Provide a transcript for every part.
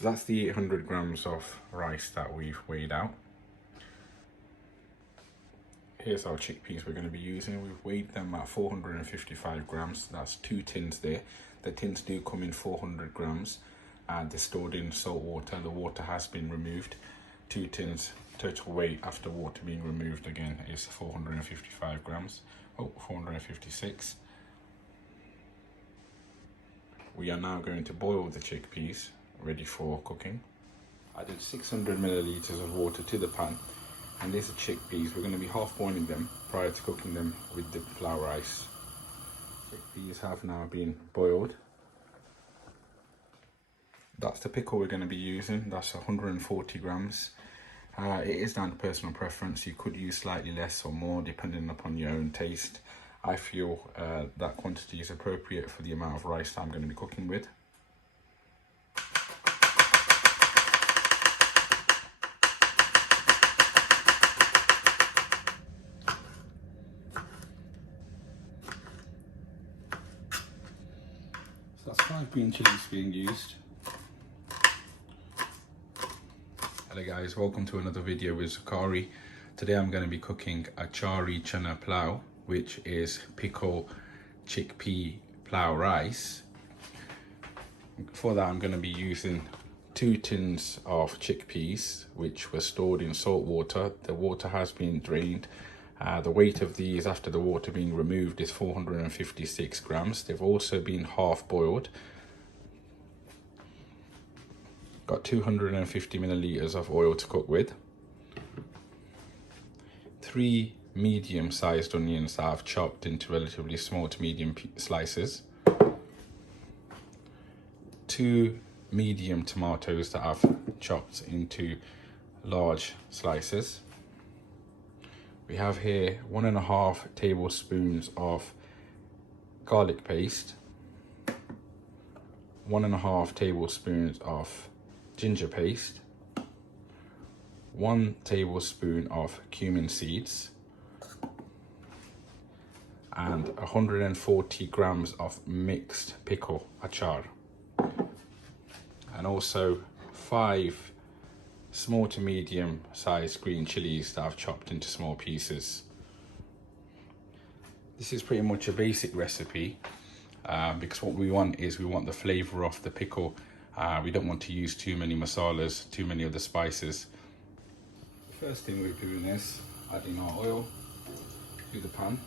So that's the 800 grams of rice that we've weighed out. Here's our chickpeas we're going to be using. We've weighed them at 455 grams. That's 2 tins there. The tins do come in 400 grams and they're stored in salt water. The water has been removed. 2 tins total weight after water being removed again is 455 grams. Oh, 456. We are now going to boil the chickpeas ready for cooking. I did 600 milliliters of water to the pan, and these are chickpeas. We're going to be half boiling them prior to cooking them with the pulao rice. Chickpeas have now been boiled. That's the pickle we're going to be using. That's 140 grams. It is down to personal preference. You could use slightly less or more depending upon your own taste. I feel that quantity is appropriate for the amount of rice that I'm going to be cooking with. So that's 5 green chilies being used. Hello guys, welcome to another video with Zachary. Today I'm going to be cooking Achari Chana Pulao, which is pickle chickpea pulao rice. For that I'm going to be using 2 tins of chickpeas, which were stored in salt water. The water has been drained. The weight of these after the water being removed is 456 grams. They've also been half boiled. Got 250 milliliters of oil to cook with. 3 medium-sized onions that I've chopped into relatively small to medium slices. 2 medium tomatoes that I've chopped into large slices. We have here 1.5 tablespoons of garlic paste, 1.5 tablespoons of ginger paste, 1 tablespoon of cumin seeds, and 140 grams of mixed pickle achar, and also 5 small to medium sized green chilies that I've chopped into small pieces. This is pretty much a basic recipe because what we want is we want the flavor of the pickle. We don't want to use too many masalas, too many other spices. The first thing we're doing is adding our oil to the pan.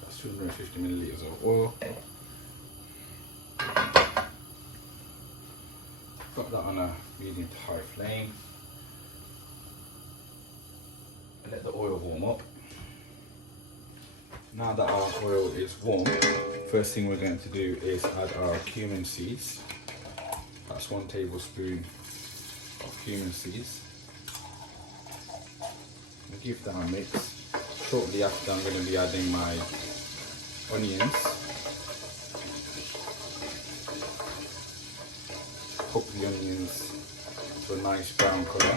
That's 250 milliliters of oil. Got that on a medium to high flame. And let the oil warm up. Now that our oil is warm, first thing we're going to do is add our cumin seeds. That's 1 tablespoon of cumin seeds. I'll give that a mix. Shortly after, I'm going to be adding my onions. Cook the onions to a nice brown colour.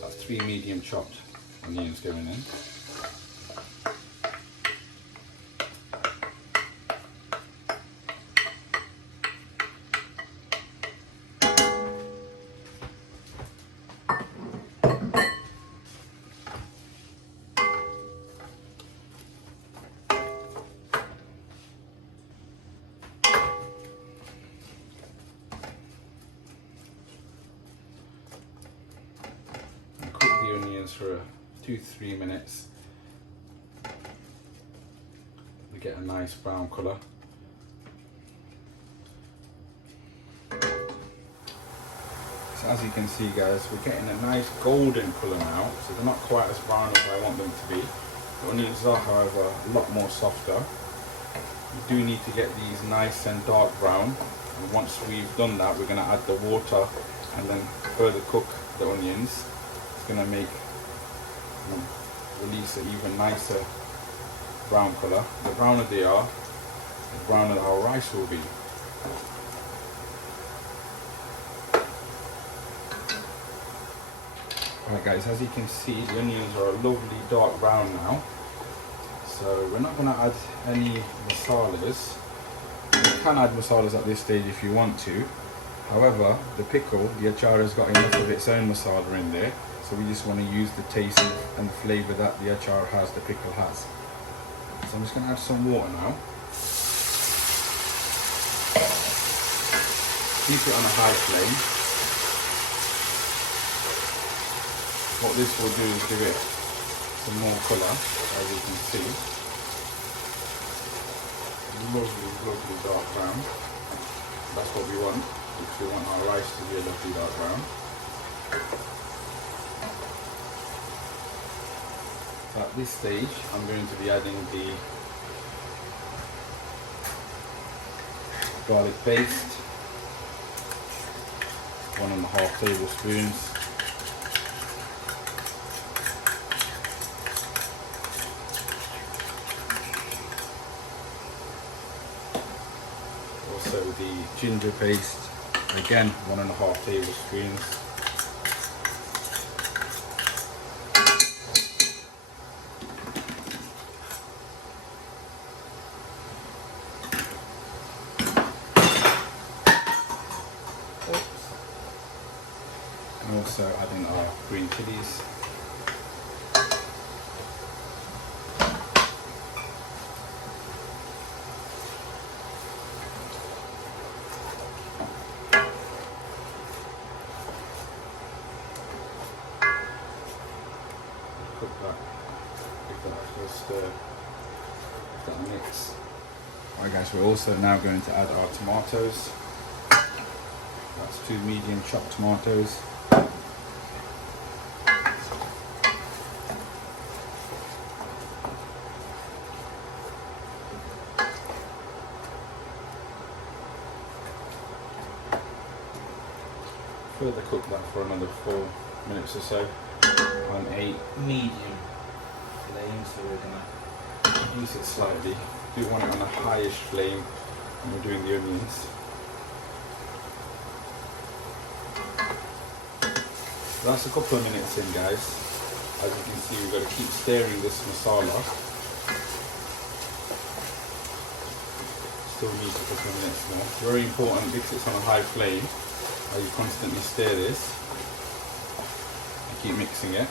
That's 3 medium chopped onions going in. Onions for 2 to 3 minutes. We get a nice brown colour. So as you can see guys, we're getting a nice golden colour now, so they're not quite as brown as I want them to be. The onions are however a lot more softer. We do need to get these nice and dark brown, and once we've done that we're going to add the water and then further cook the onions. It's going to make release an even nicer brown colour. The browner they are, the browner our rice will be. Right guys, as you can see, the onions are a lovely dark brown now. So we're not going to add any masalas. You can add masalas at this stage if you want to. However, the pickle, the achar, has got enough of its own masala in there. So we just want to use the taste and the flavour that the achar has, the pickle has. So I'm just going to add some water now. Keep it on a high flame. What this will do is give it some more colour, as you can see. Lovely, lovely dark brown. That's what we want, because we want our rice to be a lovely dark brown. So at this stage, I'm going to be adding the garlic paste, 1.5 tablespoons. Also the ginger paste, again 1.5 tablespoons. And also adding our green chillies. Cook that, give that a stir, that mix. Alright guys, we're also now going to add our tomatoes. That's 2 medium chopped tomatoes. Further cook that for another 4 minutes or so on a medium flame. So we're going to reduce it slightly. We want it on a highish flame when we're doing the onions. That's a couple of minutes in, guys. As you can see, we've got to keep stirring this masala. Still needs a couple of minutes more. It's very important because it's on a high flame. You constantly stir this and keep mixing it.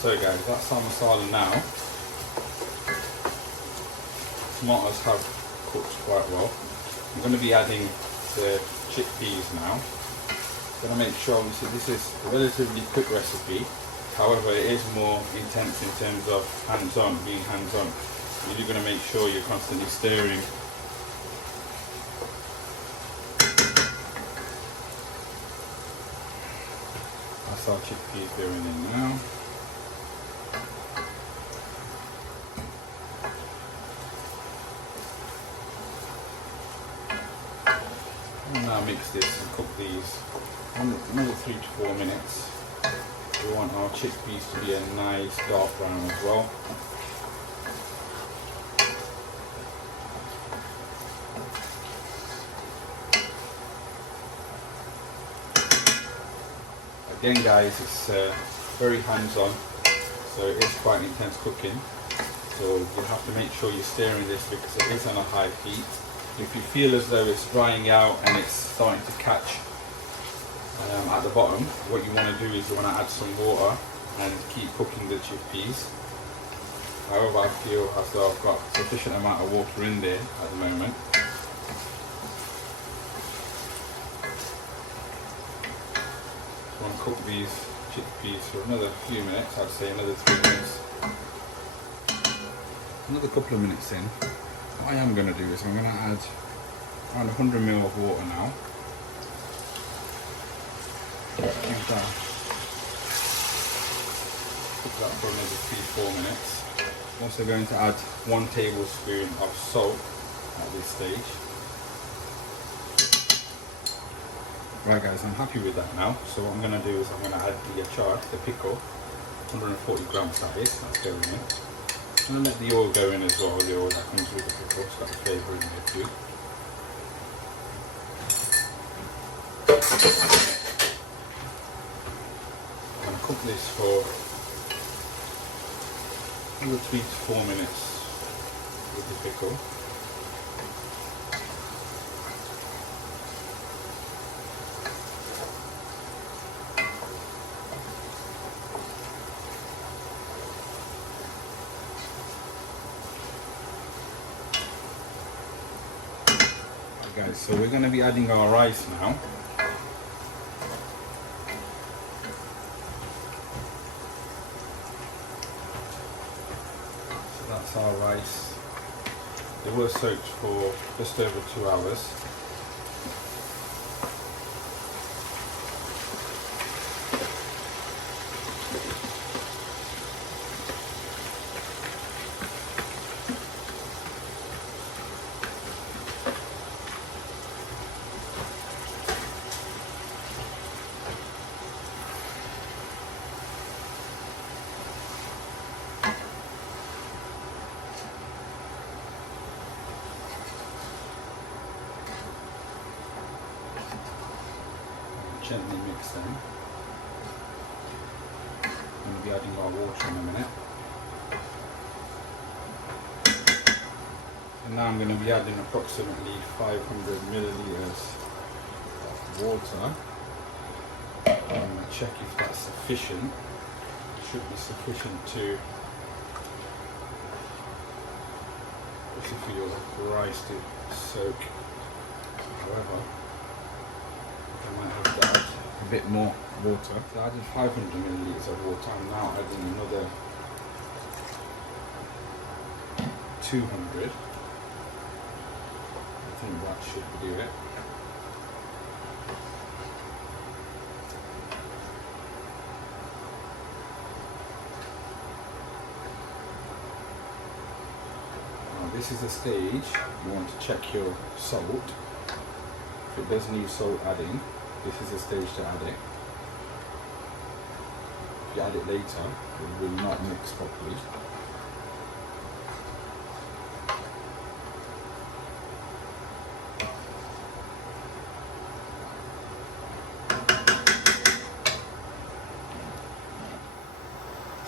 So guys, that's our masala now. Tomatoes have cooked quite well. I'm going to be adding the chickpeas now. Going to make sure, obviously this is a relatively quick recipe, however it is more intense in terms of hands-on, being hands-on. You're going to make sure you're constantly stirring. That's our chickpeas going in now. And now mix this and cook these another 3 to 4 minutes. We want our chickpeas to be a nice dark brown as well. Again guys, it's very hands-on, so it is quite intense cooking. So you have to make sure you're stirring this because it is on a high heat. If you feel as though it's drying out and it's starting to catch at the bottom, what you want to do is you want to add some water and keep cooking the chickpeas. However, I feel as though I've got sufficient amount of water in there at the moment. I want to cook these chickpeas for another few minutes, I'd say another 3 minutes. Another couple of minutes in, what I am going to do is I'm going to add around 100 ml of water now. Cook that for another 3-4 minutes. I'm also going to add 1 tablespoon of salt at this stage. Right guys, I'm happy with that now. So what I'm going to do is I'm going to add the achar, the pickle. 140 grams that is, that's going in. And let the oil go in as well, the oil that comes with the pickle, so that the flavour in there too. I'm going to cook this for another 3 to 4 minutes with the pickle. Guys, so we're going to be adding our rice now. So that's our rice. It was soaked for just over 2 hours. Gently mix them. I'm going to be adding our water in a minute. And now I'm going to be adding approximately 500 milliliters of water. I'm going to check if that's sufficient. It should be sufficient to for your rice to soak. However, I might have to add a bit more water. So I added 500 milliliters of water. I'm now adding another 200. I think that should do it. Now this is the stage you want to check your salt. If it does need salt adding, this is the stage to add it. If you add it later, it will not mix properly.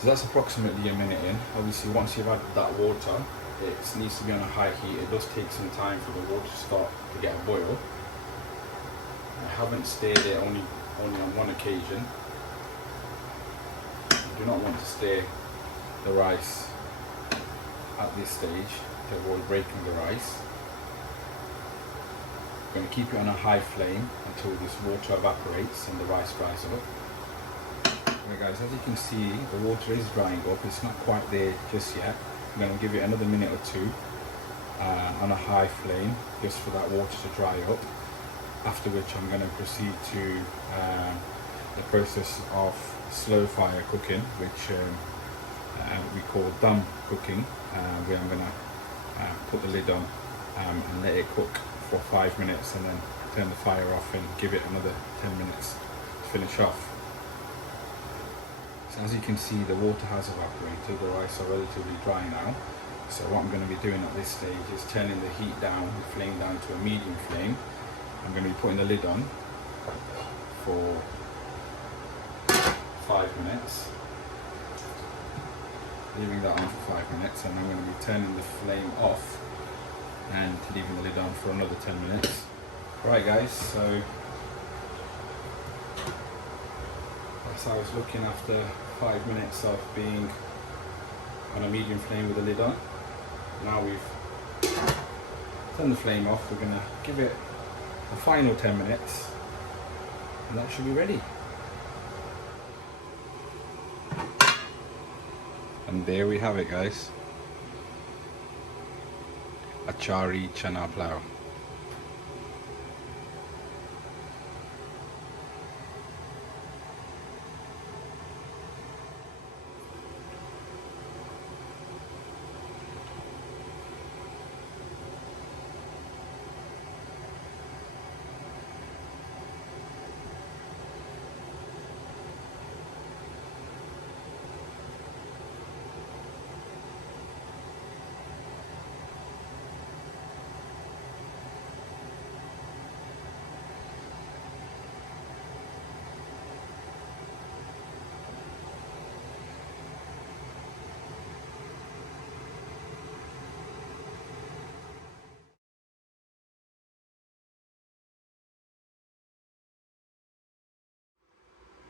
So that's approximately a minute in. Obviously once you've added that water, it needs to be on a high heat. It does take some time for the water to start to get a boil. I haven't stirred it only on one occasion. You do not want to stir the rice at this stage to avoid breaking the rice. I'm going to keep it on a high flame until this water evaporates and the rice dries up. Okay guys, as you can see, the water is drying up. It's not quite there just yet. I'm going to give it another minute or two on a high flame just for that water to dry up. After which I'm going to proceed to the process of slow fire cooking, which we call dum cooking, where I'm going to put the lid on and let it cook for 5 minutes and then turn the fire off and give it another 10 minutes to finish off. So as you can see, the water has evaporated, the rice are relatively dry now. So what I'm going to be doing at this stage is turning the heat down, the flame down to a medium flame. I'm going to be putting the lid on for 5 minutes, leaving that on for 5 minutes, and I'm going to be turning the flame off and leaving the lid on for another 10 minutes. Right guys, so that's how it's looking after 5 minutes of being on a medium flame with the lid on. Now we've turned the flame off, we're going to give it the final 10 minutes and that should be ready. And there we have it guys, Achari Chana Pulao.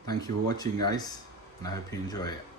Thank you for watching, guys, and I hope you enjoy it.